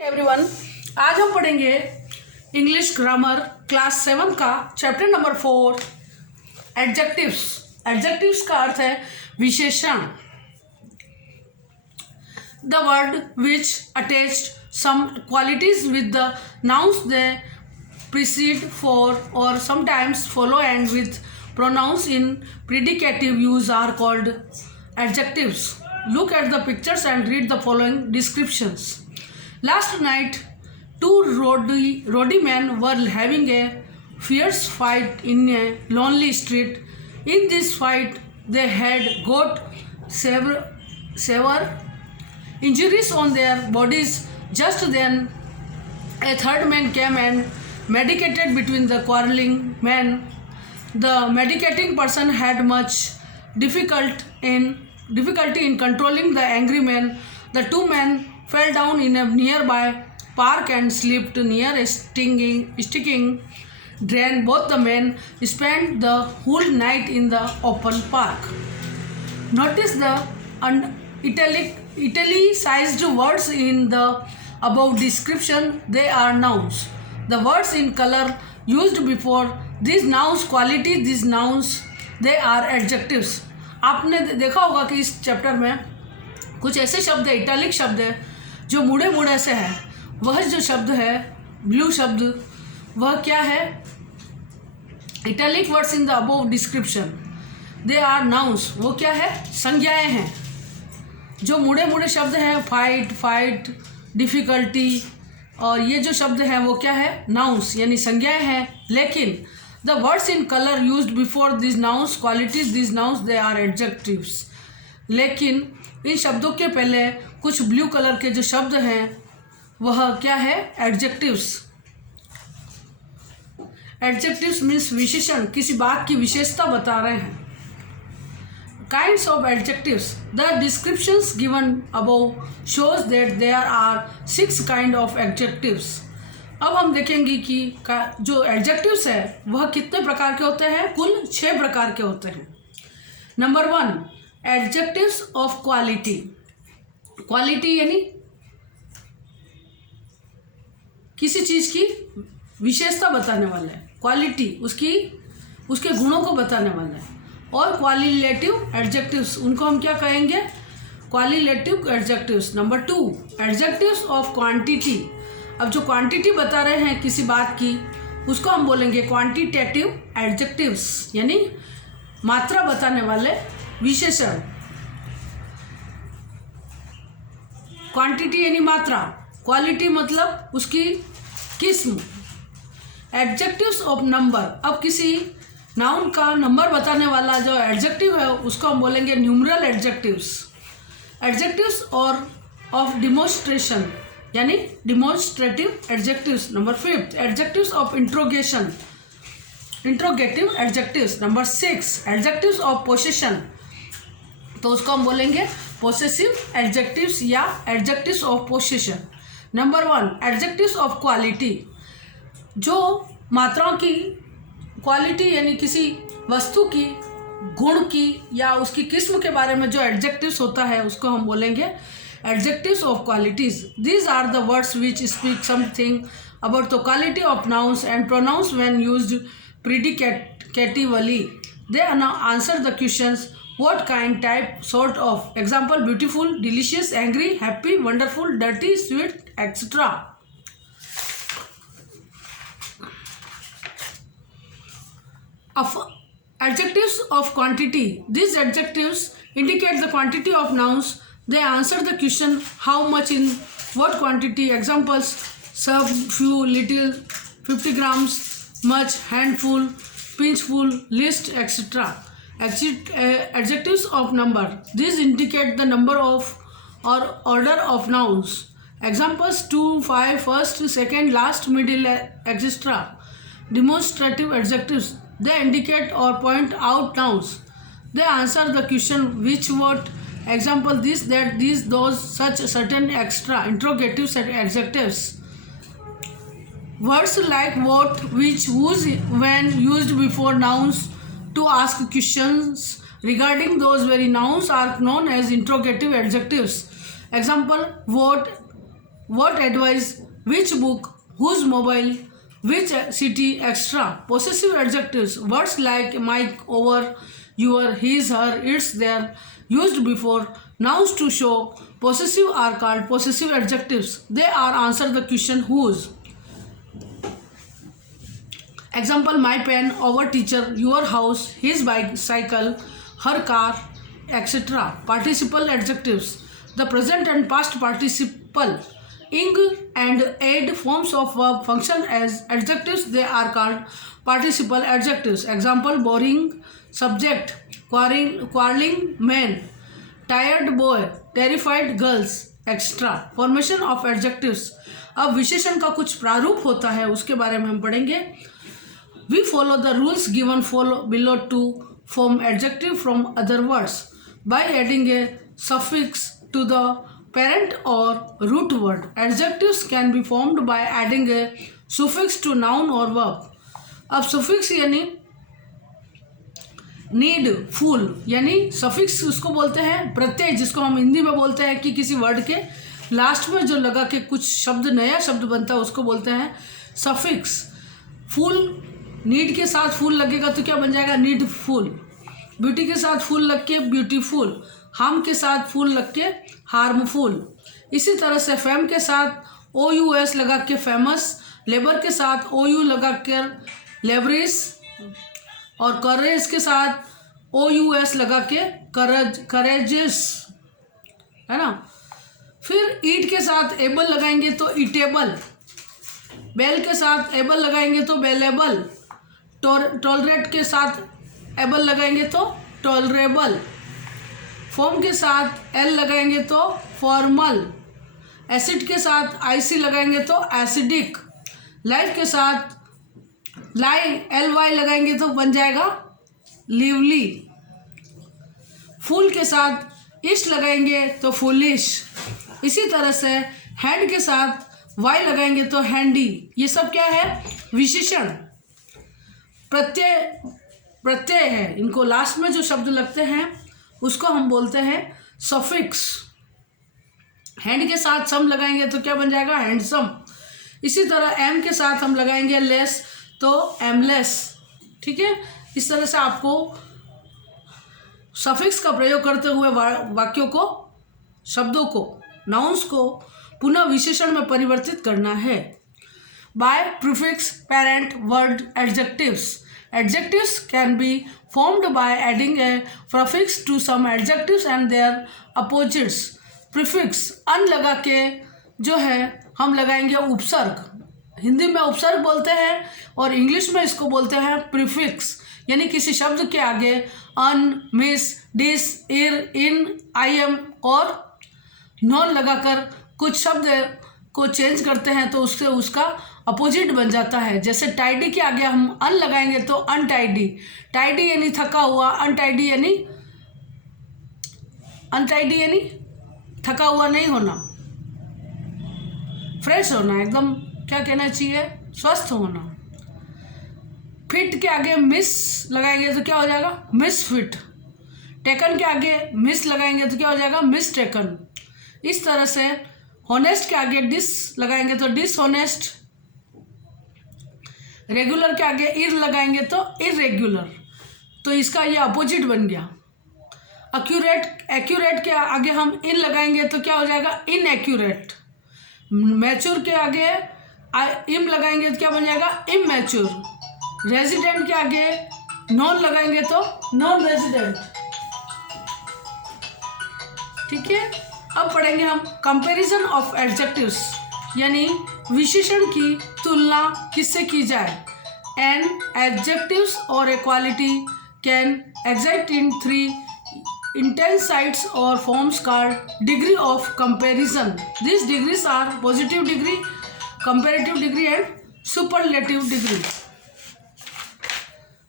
Everyone, आज हम पढ़ेंगे इंग्लिश ग्रामर क्लास 7 का चैप्टर नंबर 4 एडजेक्टिव्स। एडजेक्टिव्स का अर्थ है विशेषण। The word which attached some qualities with the nouns they precede for or sometimes follow and with pronouns in predicative use are called adjectives. Look at the pictures and read the following descriptions. Last night, two rowdy men were having a fierce fight in a lonely street. In this fight, they had got severe injuries on their bodies. Just then, a third man came and medicated between the quarreling men. The medicating person had much difficulty in controlling the angry man. The two men fell down in a nearby park and slipped near a sticking drain. Both the men spent the whole night in the open park. Notice the italicized words in the above description. They are nouns. The words in color used before these nouns, quality these nouns, they are adjectives. आपने देखा होगा कि इस chapter में कुछ ऐसे शब्द है, इटैलिक शब्द है जो मुड़े मुड़े से है। वह जो शब्द है ब्लू शब्द, वह क्या है? Italic words in the above description, they are nouns. वो क्या है? संज्ञाएं हैं। जो मुड़े मुड़े शब्द हैं, फाइट, डिफ़िकल्टी, और ये जो शब्द हैं वो क्या है? नाउन्स यानी संज्ञाएं हैं। लेकिन the words in colour used before this nouns, qualities this nouns, they are adjectives. लेकिन इन शब्दों के पहले कुछ ब्लू कलर के जो शब्द हैं वह क्या है? एडजेक्टिव्स। एडजेक्टिव्स मीन्स विशेषण, किसी बात की विशेषता बता रहे हैं। Kinds of adjectives. The descriptions given above shows that there are 6 kind of adjectives. अब हम देखेंगे कि जो adjectives है वह कितने प्रकार के होते हैं? कुल 6 प्रकार के होते हैं। Number 1, adjectives of quality. Quality यानी किसी चीज़ की विशेषता बताने वाला है। क्वालिटी उसके गुणों को बताने वाला है। और क्वालिटेटिव एडजेक्टिव्स, उनको हम क्या कहेंगे? Qualitative adjectives. Number 2, adjectives of quantity. अब जो क्वांटिटी बता रहे हैं किसी बात की, उसको हम बोलेंगे क्वांटिटेटिव एडजेक्टिव्स, यानी मात्रा बताने वाले विशेषण। क्वांटिटी यानी मात्रा, क्वालिटी मतलब उसकी किस्म। एडजेक्टिव्स ऑफ नंबर, अब किसी नाउन का नंबर बताने वाला जो एडजेक्टिव है उसको हम बोलेंगे न्यूमरल एडजेक्टिव्स। एडजेक्टिव्स और ऑफ डिमोन्स्ट्रेशन यानी demonstrative adjectives. Number 5, adjectives of interrogative adjectives. Number 6, adjectives of possession, तो उसको हम बोलेंगे पोसेसिव एडजेक्टिव्स या adjectives of possession. Number 1, adjectives of quality, जो मात्राओं की क्वालिटी यानी किसी वस्तु की, गुण की या उसकी किस्म के बारे में जो एडजेक्टिव्स होता है उसको हम बोलेंगे adjectives of qualities. These are the words which speak something about the quality of nouns and pronouns when used predicatively. They answer the questions what kind, type, sort of. Example, beautiful, delicious, angry, happy, wonderful, dirty, sweet, etcetera. Adjectives of quantity. These adjectives indicate the quantity of nouns. They answer the question how much, in what quantity. Examples, some, few, little, 50 grams, much, handful, pinchful, list, etc. Adjectives of number. These indicate the number of or order of nouns. Examples, 2, 5, first, second, last, middle, etc. Demonstrative adjectives. They indicate or point out nouns. They answer the question which, what. Example, this, that, these, those, such, certain, extra. Interrogative adjectives. Words like what, which, whose, when used before nouns to ask questions regarding those very nouns are known as interrogative adjectives. Example, what, what advice, which book, whose mobile, which city, extra. Possessive adjectives, words like my, over, your, his, her, its, their, used before nouns to show possessive are called possessive adjectives. They are answer the question whose. Example, my pen, our teacher, your house, his bicycle, her car, etc. Participle adjectives, the present and past participle, ing and aid forms of verb function as adjectives. They are called participle adjectives. Example, boring subject, quarreling man, tired boy, terrified girls, extra. Formation of adjectives. अब विशेषण का कुछ प्रारूप होता है, उसके बारे में हम पढ़ेंगे. We follow the rules given below to form adjective from other words by adding a suffix to the parent or root word. Adjectives can be formed by adding a suffix to noun or verb. अब suffix यानी need, full, यानी suffix उसको बोलते हैं प्रत्यय, जिसको हम हिंदी में बोलते हैं कि किसी वर्ड के लास्ट में जो लगा के कुछ शब्द, नया शब्द बनता है, उसको बोलते हैं सफिक्स. फुल, नीड के साथ फुल लगेगा तो क्या बन जाएगा? नीडफुल. ब्यूटी के साथ फुल लग के ब्यूटीफुल. हार्म के साथ फुल लग के हार्मफुल. इसी तरह से फेम के साथ OUS लगा के फेमस, लेबर के साथ OU लगा कर लेबरिस, और करेज के साथ OUS लगा के करेजेस, है ना. फिर ईट के साथ एबल लगाएंगे तो ईटेबल. बेल के साथ एबल लगाएंगे तो बेलेबल. टॉलरेट के साथ एबल लगाएंगे तो टॉलरेबल. फॉर्म के साथ एल लगाएंगे तो फॉर्मल. एसिड के साथ IC लगाएंगे तो एसिडिक. लाइफ के साथ LY लगाएंगे तो बन जाएगा लिवली. फूल के साथ इश लगाएंगे तो फुलिश. इसी तरह से हैंड के साथ Y लगाएंगे तो हैंडी. ये सब क्या है? विशेषण, प्रत्यय है. इनको लास्ट में जो शब्द लगते हैं उसको हम बोलते हैं सफिक्स. हैंड के साथ सम लगाएंगे तो क्या बन जाएगा? हैंडसम. इसी तरह एम के साथ हम लगाएंगे लेस तो एमलेस. ठीक है. इस तरह से आपको सफिक्स का प्रयोग करते हुए वाक्यों को, शब्दों को, नाउन्स को पुनः विशेषण में परिवर्तित करना है. By prefix, parent, word, adjectives. Adjectives can be formed by adding a prefix to some adjectives and their opposites. Prefix, अन लगा के जो है हम लगाएंगे उपसर्ग. हिंदी में उपसर्ग बोलते हैं और इंग्लिश में इसको बोलते हैं प्रीफिक्स. यानी किसी शब्द के आगे अन, मिस, डिस, इर, इन, IM और नॉन लगाकर कुछ शब्द को चेंज करते हैं तो उससे उसका अपोजिट बन जाता है. जैसे टाइडी के आगे हम अन लगाएंगे तो अनटाइडी. टाइडी यानी थका हुआ, अनटाइडी यानी थका हुआ नहीं होना, फ्रेश होना, एकदम क्या कहना चाहिए, स्वस्थ होना. फिट के आगे मिस लगाएंगे तो क्या हो जाएगा? मिसफिट. टेकन के आगे मिस लगाएंगे तो क्या हो जाएगा? मिसटेकन. इस तरह से हॉनेस्ट के आगे डिस लगाएंगे तो डिसऑनेस्ट. रेगुलर के आगे इर लगाएंगे तो इरेगुलर. तो इसका ये अपोजिट बन गया. एक्यूरेट के आगे हम इन लगाएंगे तो क्या हो जाएगा? इनएक्यूरेट. मैच्योर के आगे इम लगाएंगे तो क्या बन जाएगा? इमैच्योर. रेजिडेंट के आगे नॉन लगाएंगे तो नॉन रेजिडेंट. ठीक है. अब पढ़ेंगे हम कंपैरिजन ऑफ एडजेक्टिव्स, यानी विशेषण की तुलना किससे की जाए. एन एडजेक्टिव्स और a quality can exist in 3 intense sides or forms called degree of comparison. These degrees are positive degree, comparative degree and superlative degree.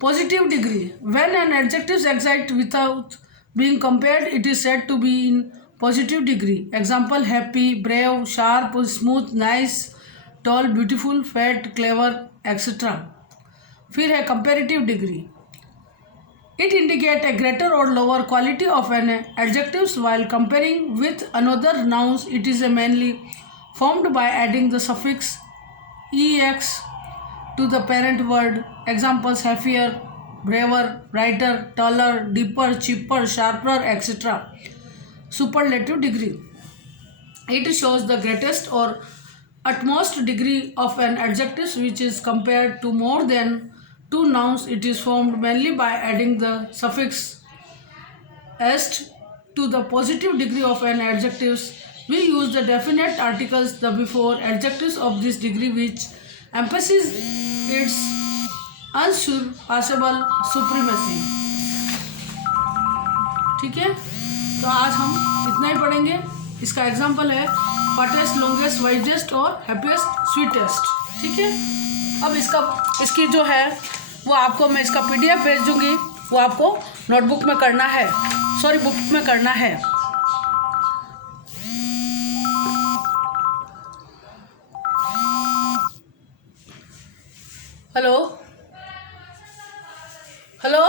Positive degree, when an adjective exists without being compared, it is said to be in positive degree. Example, happy, brave, sharp, smooth, nice, tall, beautiful, fat, clever, etc. फिर है comparative degree. It indicates a greater or lower quality of an adjective while comparing with another nouns. It is a mainly formed by adding the suffix ex to the parent word. Examples: happier, braver, brighter, taller, deeper, cheaper, sharper, etc. Superlative degree. It shows the greatest or utmost degree of an adjective which is compared to more than two nouns. It is formed mainly by adding the suffix est to the positive degree of an adjective. We use the definite articles the before adjectives of this degree which emphasizes its unsurpassable supremacy. ठीक है, तो आज हम इतना ही पढ़ेंगे. इसका example है फॉटेस्ट, longest, widest और हैप्पीएस्ट, स्वीटेस्ट. ठीक है, अब इसकी जो है वो आपको मैं इसका PDF भेज दूंगी. वो आपको नोटबुक में करना है, सॉरी बुक में करना है. Hello hello